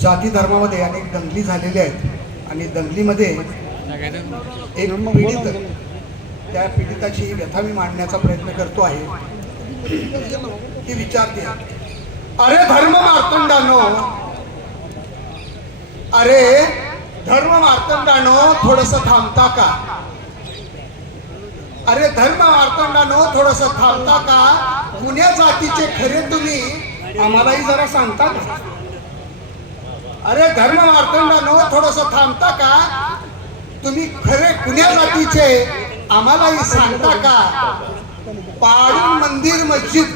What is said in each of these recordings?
जाती धर्मामध्ये अनेक दंगली झालेल्या आहेत. आणि दंगलीमध्ये एक पीडित त्या पीडिताची व्यथा मी मांडण्याचा प्रयत्न करतो आहे. ती विचारते अरे धर्म मार्तंडानो अरे धर्म मार्तंडानो थोडस थांबता का? अरे धर्म मार्तंडानो थोडस थांबता का? पुण्या जातीचे खरे तुम्ही आम्हालाही जरा सांगता का? अरे धर्म मार्तंडानो थोडस थांबता का? तुम्ही खरे कुण्या जातीचे आम्हालाही सांगता का? पाडून मंदिर मस्जिद.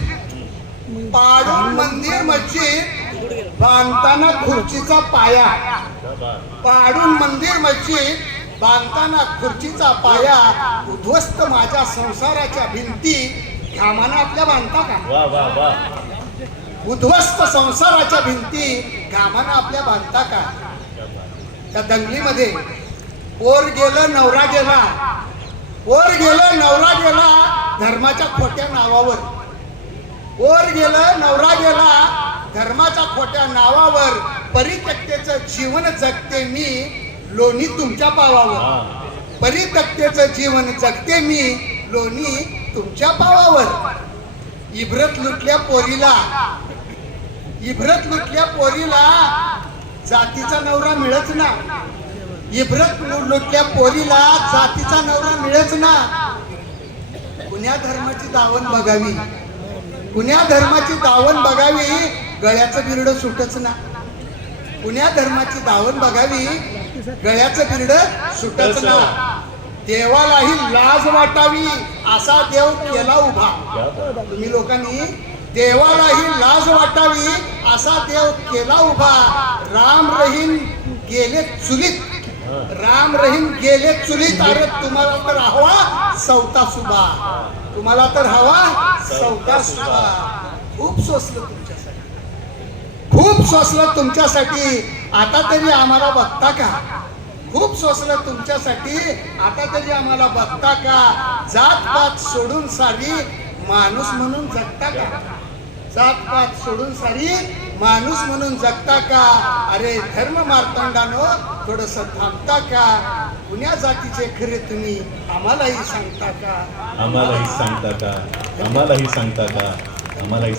पाडून मंदिर मस्जिद बांधताना खुर्चीचा पाया. पाडून मंदिर मस्जिद बांधताना खुर्चीचा पाया. उद्ध्वस्त माझ्या संसाराच्या भिंती. घामानं आपल्या बांधता का? उद्ध्वस्त संसाराच्या भिंती घामानं आपल्या बांधता का? त्या दंगलीमध्ये पोर गेलं नवरा गेला. पोर गेलं नवरा गेला धर्माच्या खोट्या नावावर. पोर गेलं नवरा गेला धर्माच्या खोट्या नावावर. परित्यक्तेचं जीवन जगते मी लोणी तुमच्या पावावर. परित्यक्तेचं जीवन जगते मी लोणी तुमच्या पावावर. इब्रत लुटल्या पोरीला. इब्रत लुटल्या पोरीला जातीचा नवरा मिळत ना. इब्रत लुटल्या पोरीला जातीचा नवरा मिळत ना. कुण्या धर्माची दावण बघावी? कुण्या धर्माची दावण बघावी? गळ्याचं बिरड सुटच ना. कुण्या धर्माची दावण बघावी? गळ्याचं बिरड सुटच ना. देवालाही लाज वाटावी असा देव केला उभा. तुम्ही लोकांनी देवालाही लाज वाटावी असा देव केला उभा. राम रहीम गेले चुलीत. राम रहीम गेले चुलीत. अरे तुम्हाला तर हवा सवता सुबा. तुम्हाला तर हवा सवता सुबा. खूप सोसलं तुमच्यासाठी. खूप सोसलं तुमच्यासाठी. आता तरी आम्हाला बघता का? खूप सोसलं तुमच्यासाठी. आता तरी आम्हाला बघता का? जात पात सोडून सारी माणूस म्हणून जगता का? जात पात सोडून सारी माणूस म्हणून जगता का? अरे धर्म मार्तंडानो थोडस थांबता का? कुण्या जातीचे खरे तुम्ही? आम्हालाही सांगता का? आम्हालाही सांगता का? आम्हालाही सांगता का? आम्हालाही